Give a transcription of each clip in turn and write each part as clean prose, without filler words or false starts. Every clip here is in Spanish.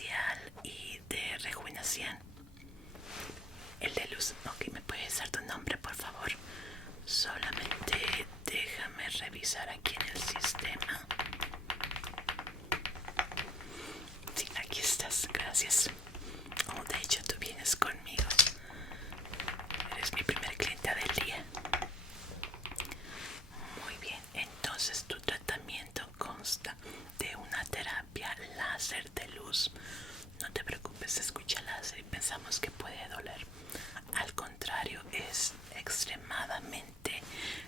facial y de rejuvenación. El de luz. Ok, ¿me puedes dar tu nombre, por favor? Solamente déjame revisar aquí en el sistema. Sí, aquí estás, gracias. Oh, de hecho, tú vienes conmigo. Eres mi primer clienta del día. Muy bien, entonces tu tratamiento consta de una terapia láser de luz. No te preocupes, se escucha láser y pensamos que puede doler. Al contrario, es extremadamente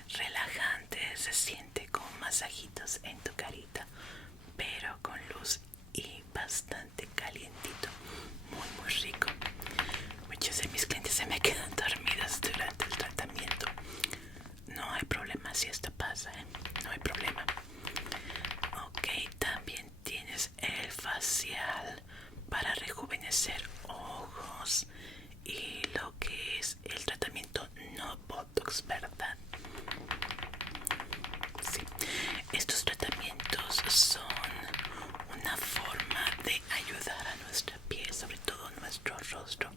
relajante, se siente como masajitos en tu carita, pero con luz y bastante calientito, muy rico. Muchos de mis clientes se me quedan dormidas durante el tratamiento. No hay problema si esto pasa, ¿eh? No hay problema. Ok, también tienes el facial para rejuvenecer ojos y lo que es el tratamiento no Botox, ¿verdad? Sí, estos tratamientos son una forma de ayudar a nuestra piel, sobre todo nuestro rostro,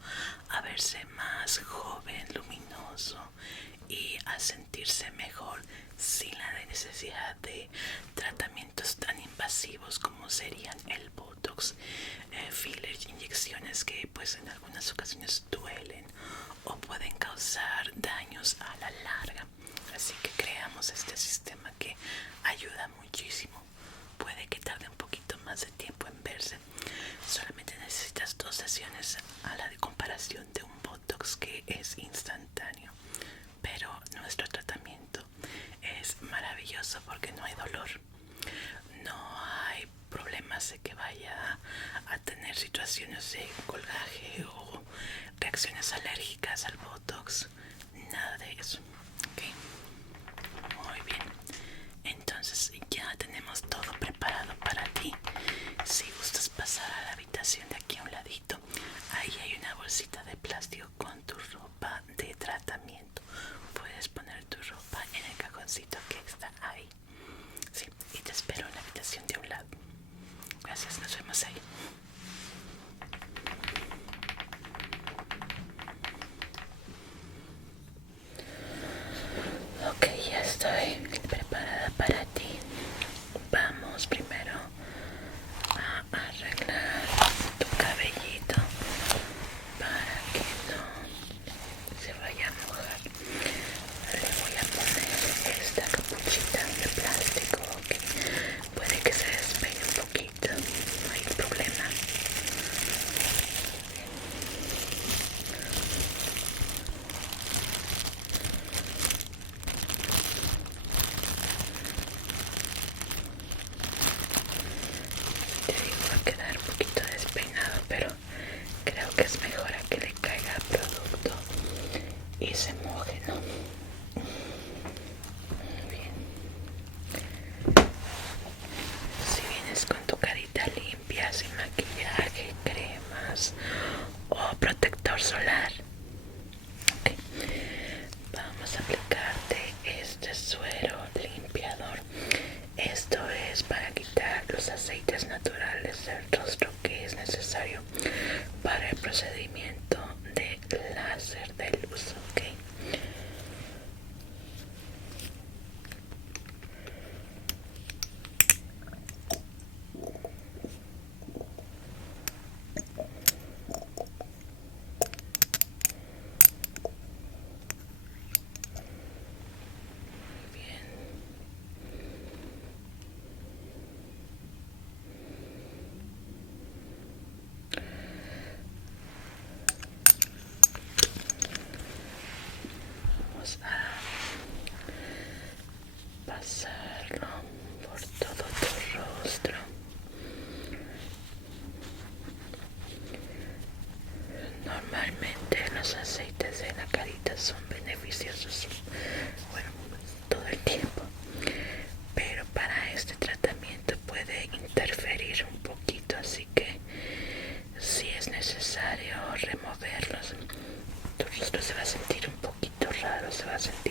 a verse más joven, luminoso y a sentirse mejor sin la necesidad de tratamientos tan invasivos como serían el Botox, fillers, inyecciones que pues en algunas ocasiones duelen o pueden causar daños a la larga. Así que creamos este sistema que ayuda muchísimo. Puede que tarde un poquito más de tiempo en verse. Solamente necesitas 2 sesiones a la de comparación de un Botox que es instantáneo. Pero nuestro tratamiento es maravilloso porque no hay dolor. No hay problemas de que vaya a tener situaciones de colgaje o reacciones alérgicas al Botox. Nada de eso. Okay. Muy bien. Entonces ya tenemos todo preparado para ti. Si gustas pasar a la habitación de aquí a un ladito, ahí hay una bolsita de plástico con tu ropa de tratamiento. Puedes poner tu ropa en el cajoncito que está ahí. Sí, y te espero en la habitación de un lado. Gracias, nos vemos ahí. Ok, ya estoy preparada para ti. Vamos primero a arreglar tu cabellito para que no se vaya a mojar. Le voy a poner esta capuchita de plástico que puede que se despegue un poquito, no hay problema. Te digo, va a quedar un poquito despeinado, pero creo que es mejor a que le caiga producto y se moje, ¿no? Bien. Si vienes con tu carita limpia, sin maquillaje, cremas o protector solar, okay, vamos a aplicarte este suero limpiador. Esto es para quitar los aceites naturales del rostro que es necesario para el procedimiento de láser de luz, ¿ok? Bien. Vamos a pasarlo por todo tu rostro. Normalmente los aceites de la carita son beneficiosos, bueno, todo el tiempo, pero para este tratamiento puede interferir un poquito, así que si es necesario removerlos, tu rostro se va a sentir un poquito raro, se va a sentir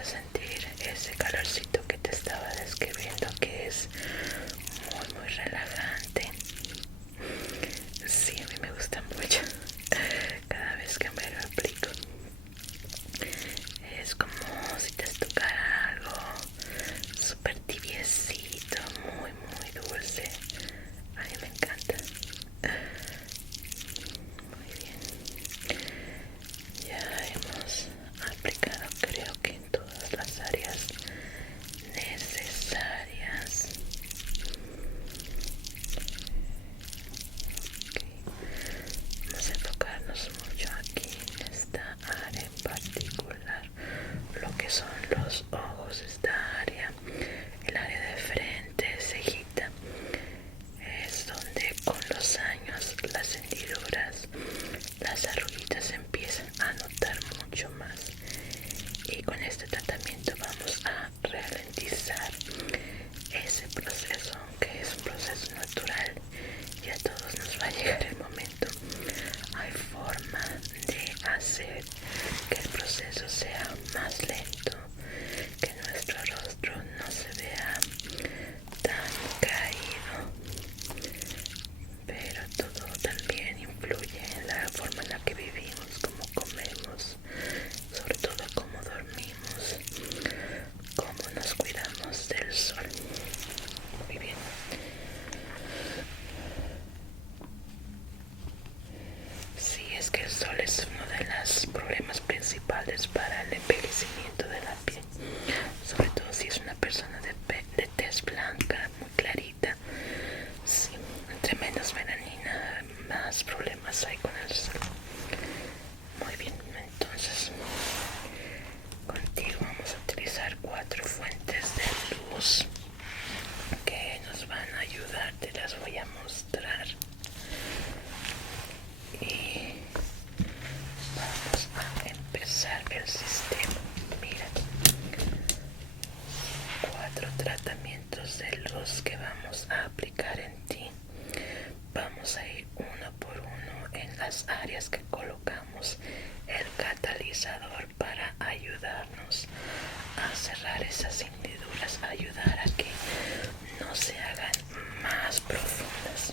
a sentir ese calorcito que te estaba describiendo, que es muy relajante. Sí, a mí me gusta mucho cada vez que me lo aplico. Es como si te tocara algo súper tibiecito, muy dulce. A mí me encanta. Muy bien. Ya hemos aplicado, creo que en todas las áreas necesarias. Okay. Vamos a enfocarnos mucho aquí en esta área en particular, lo que son los ojos, esta área, el área de frente, cejita. Es donde con los años las hendiduras, las arruguitas empiezan a notar mucho más, y con este tratamiento vamos a ralentizar ese proceso, que es un proceso natural, y a todos nos va a llegar el momento. Hay forma de hacer que el proceso sea más lento, que nuestro rostro no se vea tan caído, pero todo también influye en la forma en la que vivimos, cómo comemos, sobre todo cómo dormimos, cómo nos cuidamos del sol. Muy bien. Sí, es que el sol es uno de los problemas principales para el envejecimiento de la piel, sobre todo si es una persona de tez blanca, muy clarita. Sí, entre menos melanina, más problemas hay con el sol. Muy bien, entonces contigo vamos a utilizar 4 fuentes de luz que nos van a ayudar, te las voy a mostrar. Y vamos a empezar el sistema. Mira, 4 tratamientos de luz que vamos a aplicar en ti. Vamos a ir uno por uno en las áreas que colocamos el catalizador para ayudarnos a cerrar esas hendiduras, ayudar a que no se hagan más profundas.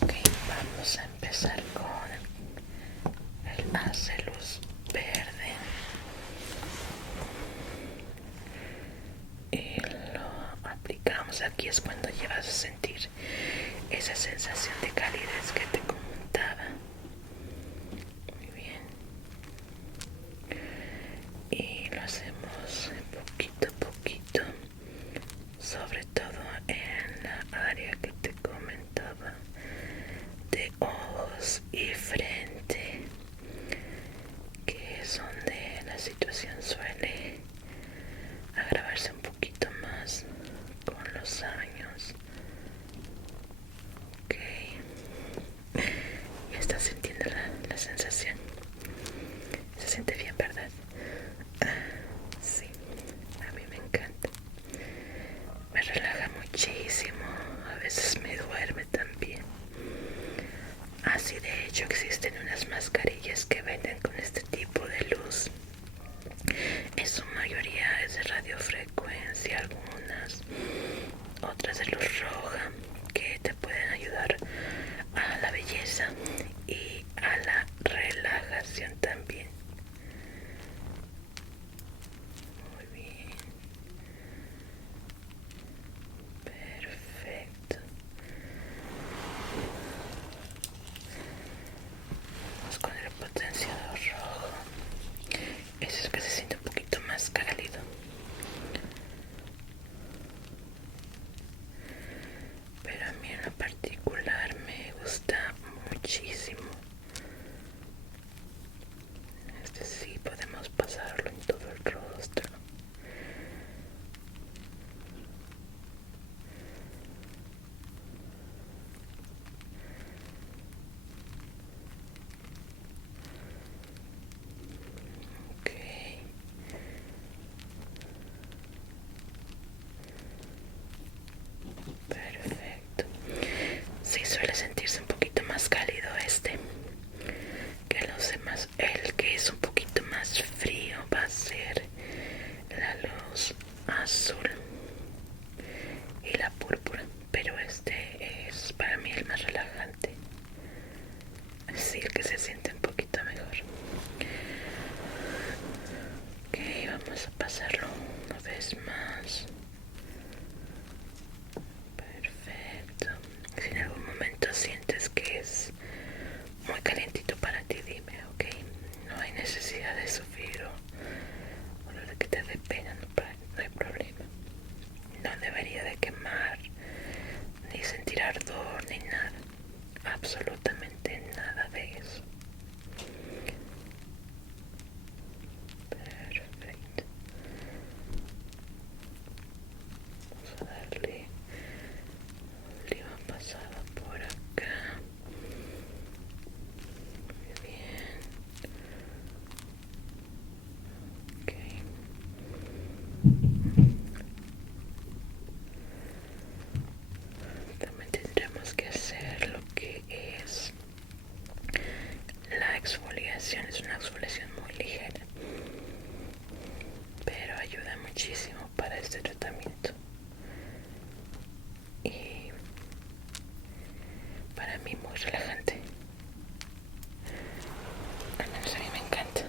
Ok, vamos a empezar con el haz de luz verde y lo aplicamos. Aquí es cuando llevas a sentir esa sensación de calidez que te comentaba. Muy bien. Y lo hacemos poquito a poquito, sobre todo en la área que te comentaba de ojos y frente, que es donde la situación suele agravarse un poquito más con los años. Ok, ya estás sintiendo la sensación. Se siente bien, ¿verdad? Sí, a mí me encanta. Me relaja muchísimo, a veces me duerme también. Así de hecho existen unas mascarillas que venden con este tipo de luz Vamos a pasarlo una vez más. Perfecto. Si en algún momento sientes que es muy calientito para ti, dime, ok. No hay necesidad de sufrir o de que te dé pena, no hay problema. No debería de quemar, ni sentir ardor, ni nada. Absolutamente nada de eso. Perfecto. Vamos a darle oliva pasada por acá. Muy bien. Ok. También tendremos que hacer lo que es la exfoliación. Es una exfoliación muy ligera, pero ayuda muchísimo para este tratamiento. Y para mí muy relajante. Al menos a mí me encanta.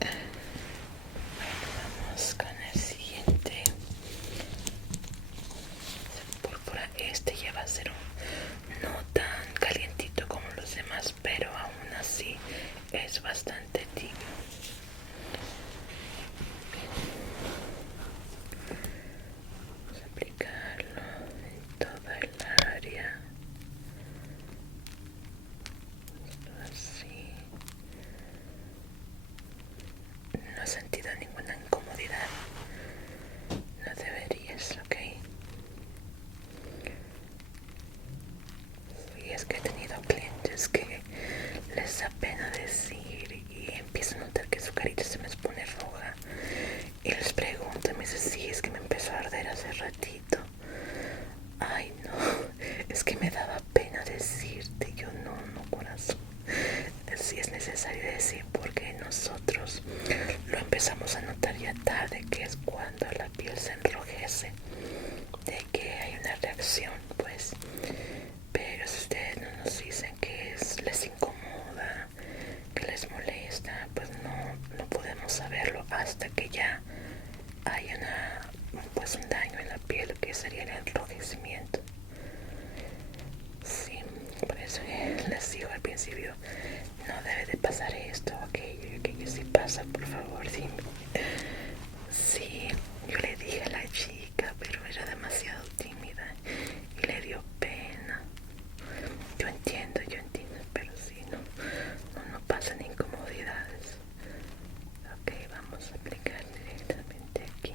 Bueno, vamos con el siguiente. Púrpura. Este ya va a ser no tan calientito como los demás, pero aún así es bastante tibio. Vamos a aplicarlo en toda el área. Así. No has sentido ninguna incomodidad. No deberías, ok. Y es que he tenido clientes que les da pena decir y empiezo a notar que su carita se me pone roja. Y les pregunto y me dice, sí, es que me empezó a arder hace ratito. Ay, no, es que me daba pena decirte. Yo no, corazón. Sí es necesario decir porque nosotros lo empezamos a notar ya tarde, que es cuando la piel se enrojece, de que hay una reacción, pues. Pero si ustedes no nos dicen que les incomoda, que les molesta, pues no podemos saberlo hasta que ya hay un daño en la piel, que sería el enrojecimiento. Sí, por eso les digo al principio, no debe de pasar esto, aquello sí pasa, por favor, dime. Sí, yo le dije a la chica, pero era demasiado tímida y le dio pena. Yo entiendo, pero sí, no pasan incomodidades. Ok, vamos a aplicar directamente aquí.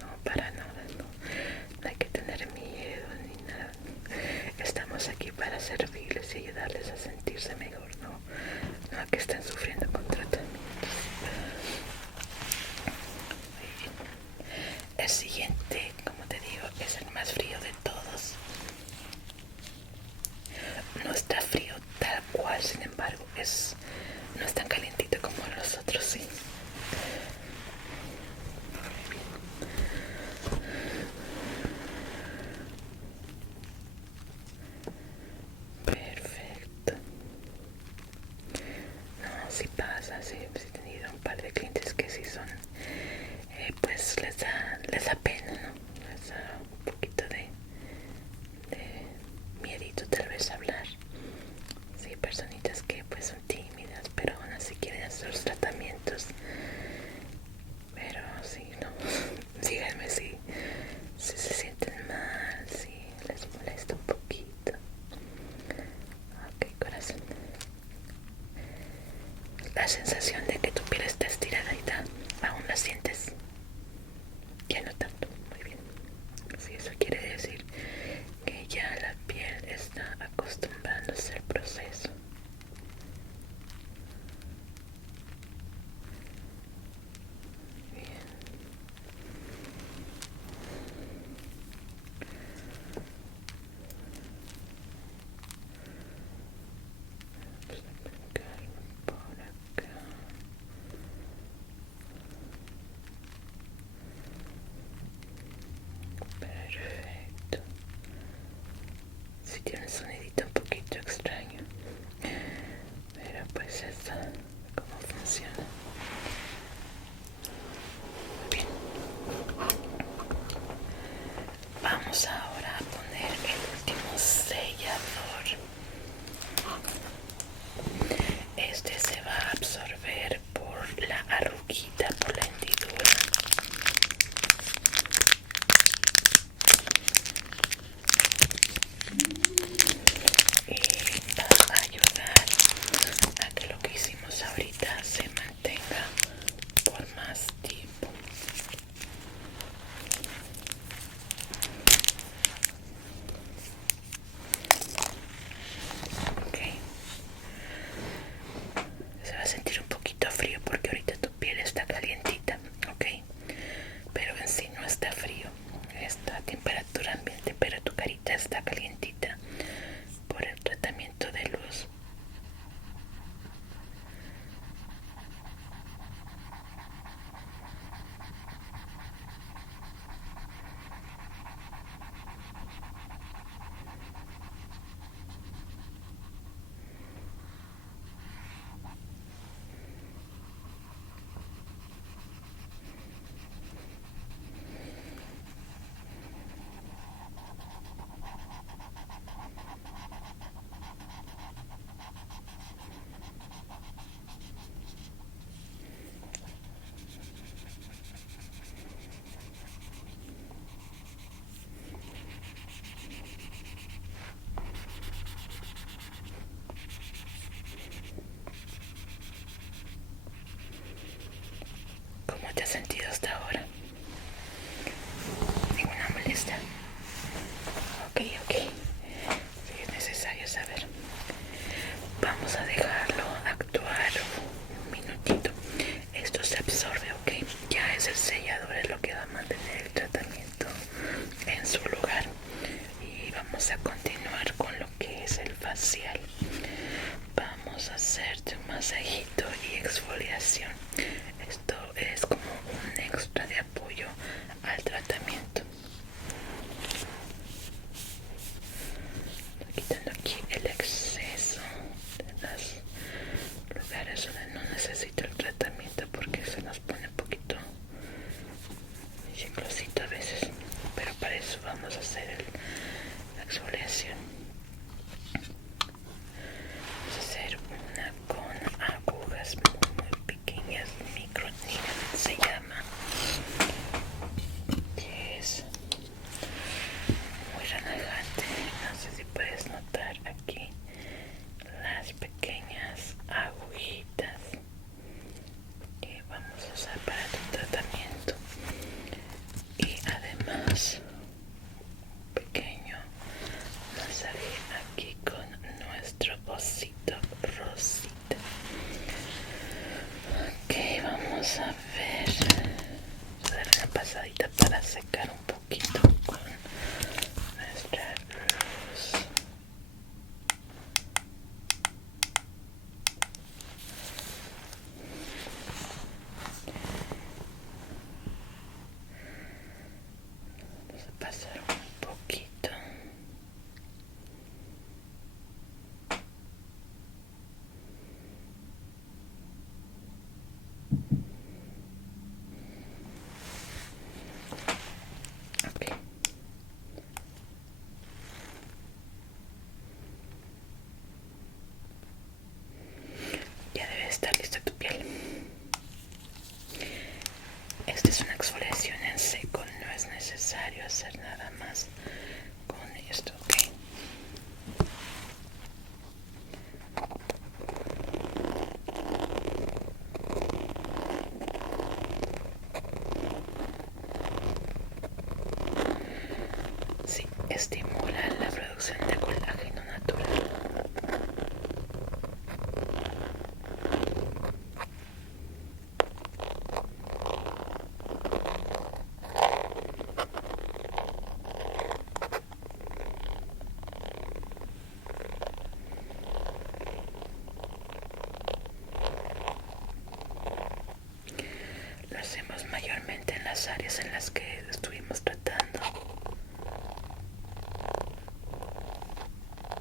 No, para nada, no hay que tener miedo ni nada. Estamos aquí para servirles y ayudarles a sentirse mejor, no a que estén sufriendo con tratamientos. El siguiente, como te digo, es el más frío de todos. No está frío tal cual, sin embargo, no es tan calientito como los otros, sí. Perfecto. No, sí pasa, sí he tenido un par de clientes que sí son, pues les da pena, ¿no? Les da un poquito de miedito tal vez hablar. Sí, personitas que pues son tímidas, pero aún así quieren hacer los tratamientos. Pero sí, no, díganme si se sienten mal, si les molesta un poquito. Ok, corazón. La sensación de que tu piel está estiradita, ¿aún la sientes? Ya no tanto, muy bien. Sí, eso quiere decir que ya la piel está acostumbrándose al proceso. Bien. Vamos a aplicarlo por acá. Perfecto. Si tiene un sonidito un poquito extraño, pero pues esto, ¿cómo funciona? estimula la producción de colágeno natural. Lo hacemos mayormente en las áreas en las que estuvimos tratando.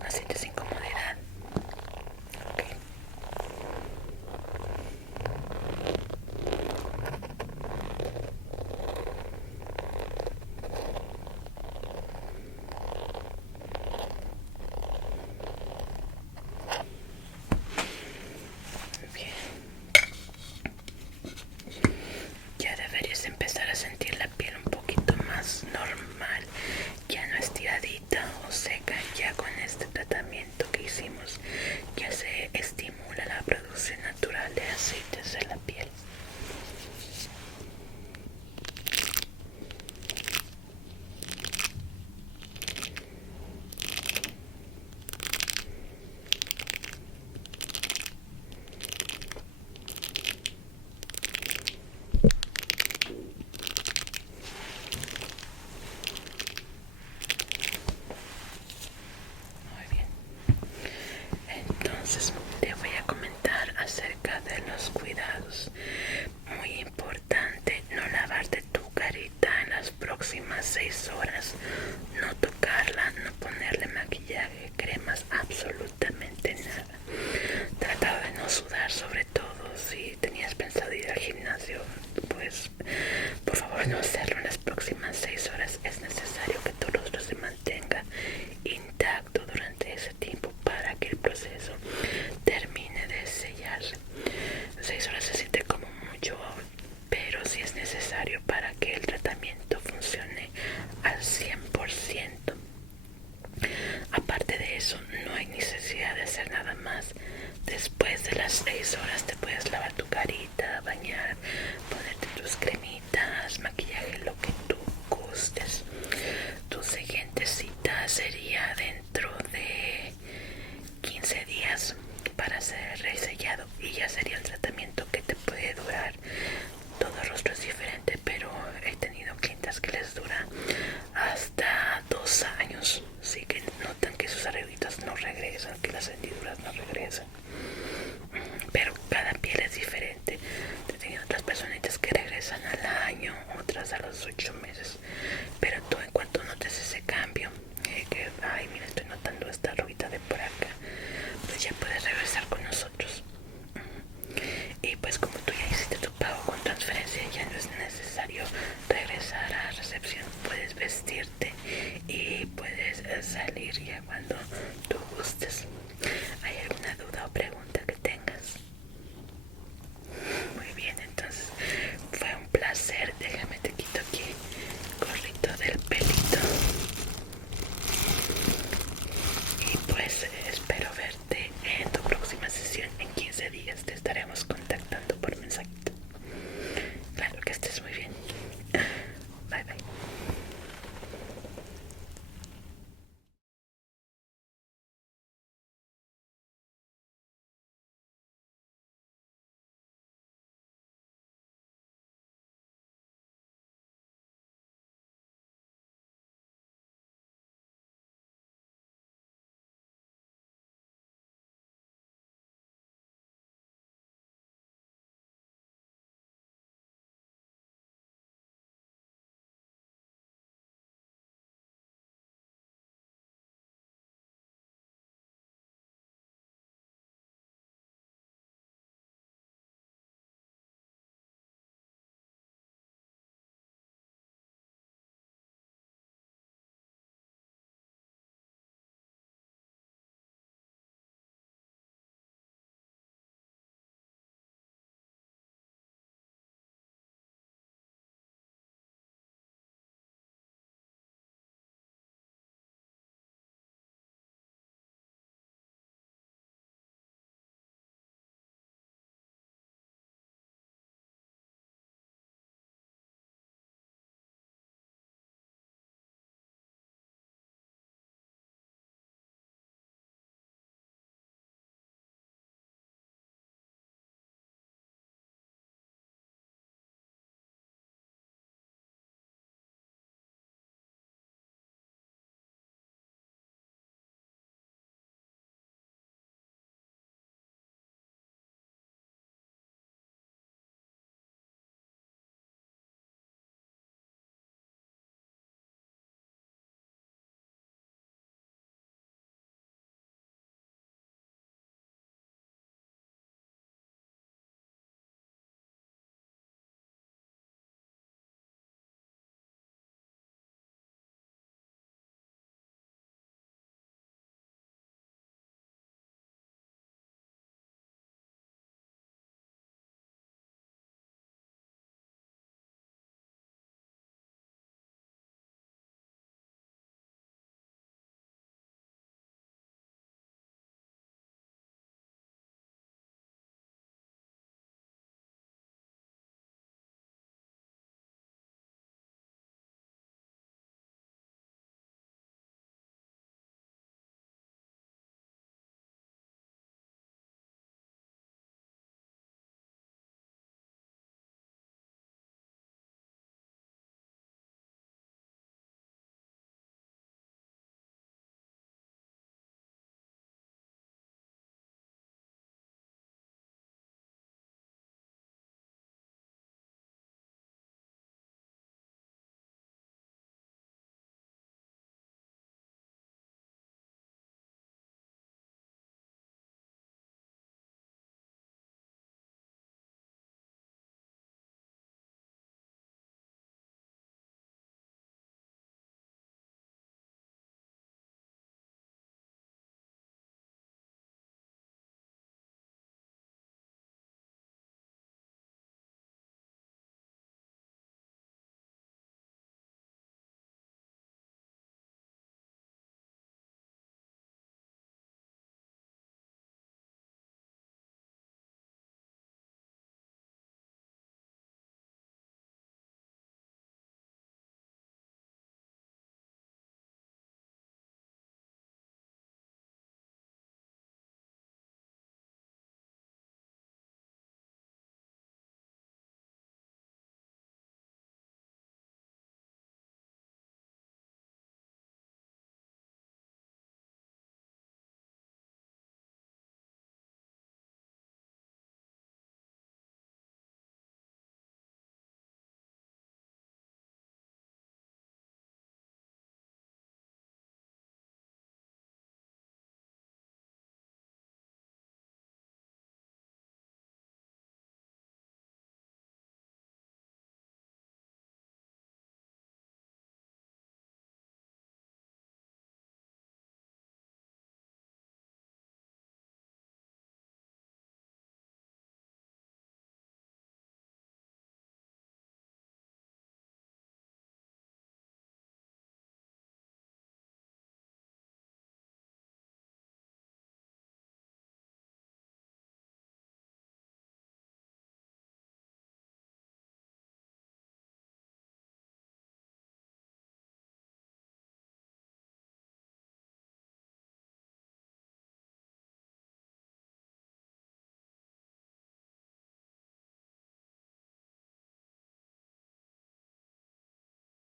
¿No sientes incomodidad? Ok. Bien. Ya deberías empezar a sentir la piel un poquito más normal, ya no estiradita o seca. Ya con este tratamiento que hicimos ya se estimula la producción natural de aceites de la piel. Muy bien. Entonces te voy a comentar acerca de los cuidados. Muy importante, no lavarte tu carita en las próximas 6 horas, no tocarla, no ponerle maquillaje, cremas, absolutamente nada. Trata de no sudar, sobre todo si tenías pensado ir al gimnasio, pues por favor no hacerlo en las próximas 6 horas. Es necesario que tu rostro se mantenga intacto durante ese tiempo para que el proceso termine de sellarse. 6 horas se siente como mucho, pero si es necesario para que el tratamiento funcione al 100%. Aparte de eso, no hay necesidad de hacer nada más. Después de las 6 horas te puedes lavar tu carita, bañar, ponerte tus cremitas, maquillaje, lo que tú gustes. Tu siguiente cita sería dentro de 15 días para hacer resellado, y ya sería el tratamiento que te puede durar. Todo rostro es diferente, pero he tenido clientas que les dura hasta 2 años. Sí, que notan que sus arruguitas no regresan, que las hendiduras no regresan. Pero cada piel es diferente. He tenido otras personitas que regresan al año, otras a los 8 meses. Pero tú, en cuanto notes ese cambio, que ay, mira, estoy notando esta arruguita de por acá, pues ya puedes regresar con nosotros. Y pues como tú ya hiciste tu pago